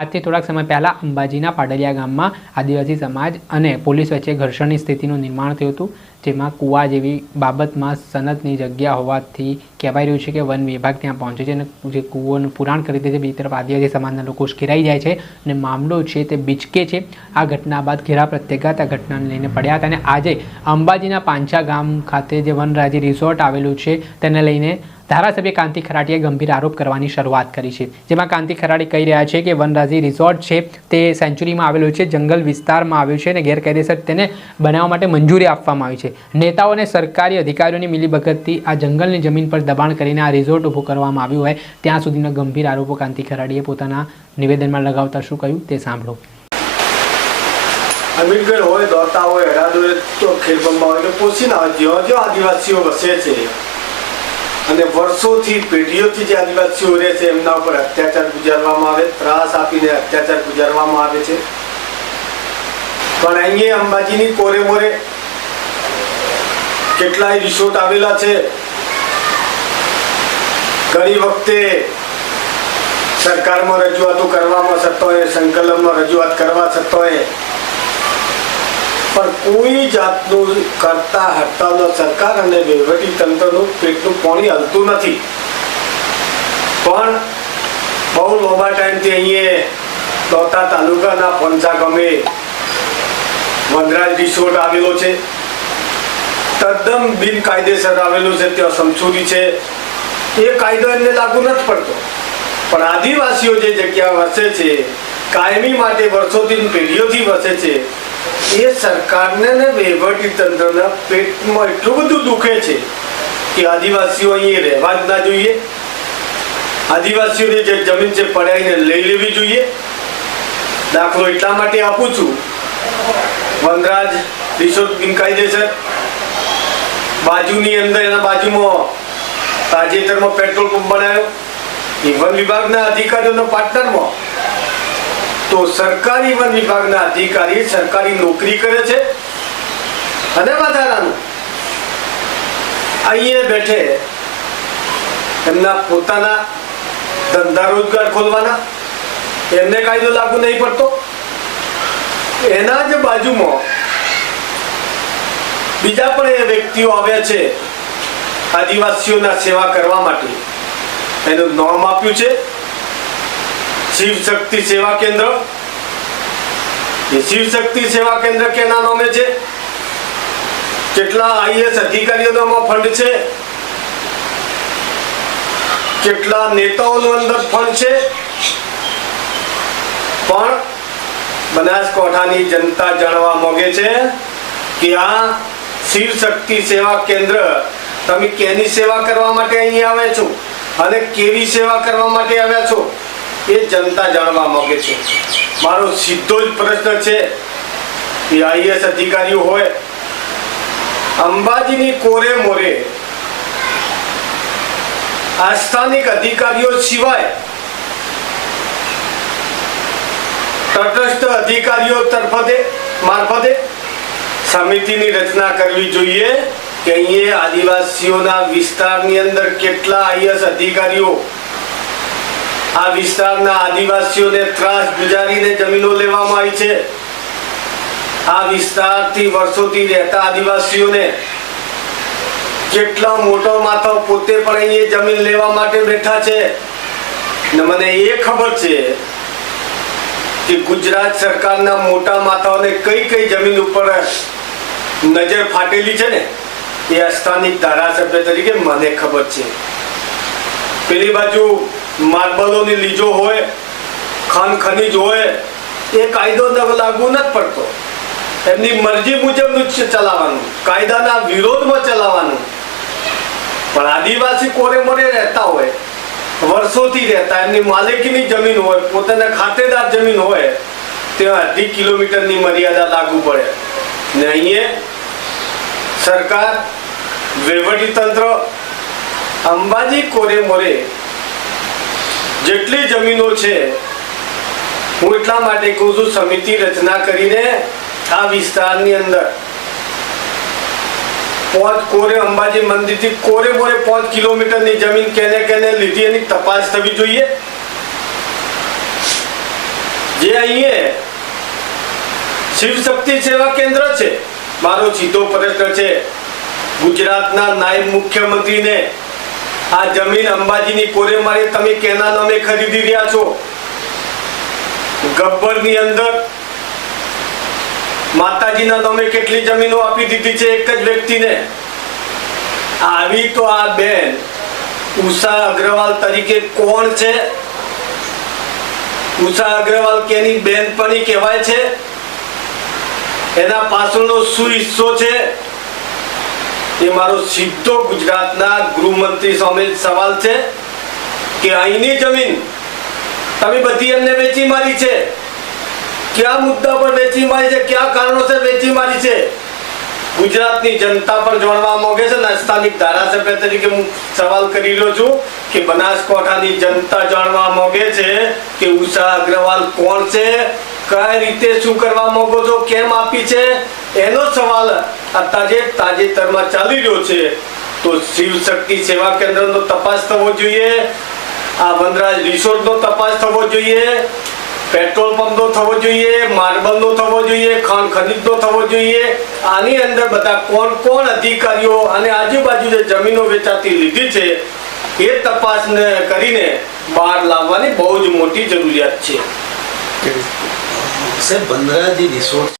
આજથી થોડાક સમય પહેલાં અંબાજીના પાડલિયા ગામમાં આદિવાસી સમાજ અને પોલીસ વચ્ચે ઘર્ષણની સ્થિતિનું નિર્માણ થયું હતું, જેમાં કૂવા જેવી બાબતમાં સનદની જગ્યા હોવાથી કહેવાઈ રહ્યું છે કે વન વિભાગ ત્યાં પહોંચે છે અને જે કૂવોનું પુરાણ કરી દે છે. બીજી તરફ આદિવાસી સમાજના લોકો ઉશ્કેરાઈ જાય છે અને મામલો છે તે બીચકે છે. આ ઘટના બાદ ઘેરા પ્રત્યેઘાત આ ઘટનાને લઈને પડ્યા હતા અને આજે અંબાજીના પાંચા ગામ ખાતે જે વનરાજી રિસોર્ટ આવેલું છે તેને લઈને ધારાસભ્ય કાંતિ ખરાટીએ ગંભીર આરોપ કરવાની શરૂઆત કરી છે, જેમાં કાંતિ ખરાટી કહી રહ્યા છે કે વનરાજી રિસોર્ટ છે તે સેન્ચુરીમાં આવેલું છે, જંગલ વિસ્તારમાં આવ્યું છે અને ગેરકાયદેસર તેને બનાવવા માટે મંજૂરી આપવામાં આવી છે. નેતાઓ અને સરકારી અધિકારીઓની મિલીભગતથી આ જંગલની જમીન પર દબાણ કરીને આ રિસોર્ટ ઊભું કરવામાં આવ્યું હોય ત્યાં સુધીના ગંભીર આરોપો કાંતિ ખરાટીએ પોતાના નિવેદનમાં લગાવતા શું કહ્યું તે સાંભળો. અમીરગઢ હોય, દોતા હોય, હરાદ હોય તો ખેલબંબા હોય એટલે પોષીના જ્યાં જ્યાં આદિવાસીઓ વસે છે અને વર્ષોથી પેઢીઓથી જે આદિવાસીઓ રહે છે એમના ઉપર અત્યાચાર ગુજારવામાં આવે, ત્રાસ આપીને અત્યાચાર ગુજારવામાં આવે છે. પણ અહીંયા અંબાજીની કોરે મોરે કેટલાય રિસોર્ટ આવેલા છે. ઘણી વખતે સરકારમાં રજૂઆતો કરવામાં છતાંય, સંકલનમાં રજૂઆત કરવા છતાંય પણ કોઈ જાતનું કરતા હડતાલનો સરકાર અને વહીવટી તંત્રનું પેટનું પાણી હલતું નથી. પણ બહુ લાંબા ટાઈમથી અહીંયા દોતા તાલુકાના પંચા ગામે વનરાજ રિસોર્ટ આવેલો છે, તદ્દન બિનકાયદેસર આવેલું છે. ત્યાં સમસૂરી છે, એ કાયદો એમને લાગુ નથી પડતો. પણ આદિવાસીઓ જે જગ્યા વસે છે, કાયમી માટે વર્ષોથી પેઢીઓથી વસે છે, એ સરકારને ને વહીવટી તંત્રના પેટમાં એટલું બધું દુખે છે કે આદિવાસીઓ અહીંયા રહેવા જ ના જોઈએ. આદિવાસીઓની જે જમીન છે પડાઈને લઈ લેવી જોઈએ. દાખલો એટલા માટે આપું છું, વનરાજ રિસોર્ટ બિનકાયદેસર, બાજુની અંદર એના બાજુમાં તાજેતરમાં પેટ્રોલ પંપ બનાવ્યો, એ વન વિભાગના અધિકારીઓના પાર્ટનરમાં. તો સરકારી વન વિભાગના અધિકારી સરકારી નોકરી કરે છે અને વધારાનું અહીંયા બેઠે એમના પોતાના ધંધા રોજગાર ખોલવાના, એમને કાયદો લાગુ નહીં પડતો. એના જ બાજુમાં બીજા પણ એ વ્યક્તિઓ આવ્યા છે આદિવાસીઓના સેવા કરવા માટે. એનું નામ આપ્યું છે શિવ શક્તિ સેવા કેન્દ્ર. એ શિવ શક્તિ સેવા કેન્દ્ર કેના નામે છે? કેટલા આઈએસ અધિકારીઓનો ફંડ છે, કેટલા નેતાઓનું અંદર ફંડ છે. પણ બનાસકાંઠાની જનતા જાણવા માંગે છે કે આ શિવ શક્તિ સેવા કેન્દ્ર તમે કેની સેવા કરવા માટે અહીં આવ્યા છો અને કેવી સેવા કરવા માટે આવ્યા છો એ જનતા જાણવા માંગે છે. મારો સીધો જ પ્રશ્ન છે કે આઈએસ અધિકારીઓ હોય, અંબાજીની કોરે મોરે આ સ્થાનિક અધિકારીઓ સિવાય તટસ્થ અધિકારીઓ મારફતે સમિતિની રચના કરવી જોઈએ કે અહીંયા આદિવાસીઓના વિસ્તારની અંદર કેટલા આઈએસ અધિકારીઓ આ વિસ્તારના આદિવાસીઓને ત્રાસ ગુજારીને જમીનો લેવામાં આવી છે. આ વિસ્તારથી વર્ષોથી રહેતા આદિવાસીઓને કેટલા મોટો માથો પોતે પણ અહીંયા જમીન લેવા માટે બેઠા છે. ને મને એ ખબર છે કે ગુજરાત સરકારના મોટા માથાઓને કઈ કઈ જમીન ઉપર નજર ફાટેલી છે ને એ સ્થાનિક ધારાસભ્ય તરીકે મને ખબર છે. પેલી બાજુ માર્બલોની લીજો હોય, ખાન ખનીજ હોય, એ કાયદો લાગુ નથી પડતો. એમની મરજી મુજબનું જ ચલાવવાનું, કાયદાના વિરોધમાં ચલાવવાનું. પણ આદિવાસી કોરે મોરે રહેતા હોય, વર્ષોથી રહેતા, એમની માલિકીની જમીન હોય, પોતાના ખાતેદાર જમીન હોય, ત્યાં 2.5 કિલોમીટરની મર્યાદા લાગુ પડે. ને અહીંયા સરકાર, વહીવટી તંત્ર અંબાજી કોરે મોરે જેટલી જમીનો છે, હું એટલા માટે કહું છું સમિતિ રચના કરીને આ વિસ્તારની અંદર કોરે અંબાજી મંદિરથી કોરે મોરે 5 કિલોમીટરની જમીન કેને કેને લીધી એની તપાસ થવી જોઈએ. જે અહીંયા શિવશક્તિ સેવા કેન્દ્ર છે, મારો સીધો પ્રશ્ન છે ગુજરાતના નાયબ મુખ્યમંત્રીને, આ જમીન અંબાજીની કોરેમારી તમે કેના નામે ખરીદી રહ્યા છો? ગબ્બરની અંદર માતાજીના નામે કેટલી જમીનો આપી દીધી છે એક જ વ્યક્તિને. આવી તો આ બેન ઉષા અગ્રવાલ તરીકે કોણ છે? ઉષા અગ્રવાલ કેની બેનપણી કહેવાય છે? એના પાછળનો શું હિસ્સો છે? એ મારો સીધો ગુજરાતના ગૃહમંત્રી સામે સવાલ છે કે અહીંની જમીન તમે બધી એમને વેચી મારી છે. કયા મુદ્દા પર વેચી મારી છે? કયા કારણોસર વેચી મારી છે? ગુજરાતની જનતા પણ જાણવા માંગે છે ને સ્થાનિક ધારાસભ્ય તરીકે હું સવાલ કરી રહ્યો છું કે બનાસકાંઠાની જનતા જાણવા માંગે છે કે ઉષા અગ્રવાલ કોણ છે, કઈ રીતે શું કરવા માંગો છો, કેમ આપી છે, એનો સવાલ તાજેતરમાં ચાલી રહ્યો છે. તો શિવશક્તિ સેવા કેન્દ્રનો તપાસ થવો જોઈએ, આ વનરાજ રિસોર્ટનો તપાસ થવો જોઈએ, પેટ્રોલ પંપનો થવો જોઈએ, માર્બલનો થવો જોઈએ, ખાણ ખનીજનો થવો જોઈએ. આની અંદર બધા કોણ કોણ અધિકારીઓ અને આજુબાજુ જે જમીનો વેચાતી લીધી છે એ તપાસને કરીને બહાર લાવવાની બહુ જ મોટી જરૂરિયાત છે. સાહેબ, વનરાજ રિસોર્ટ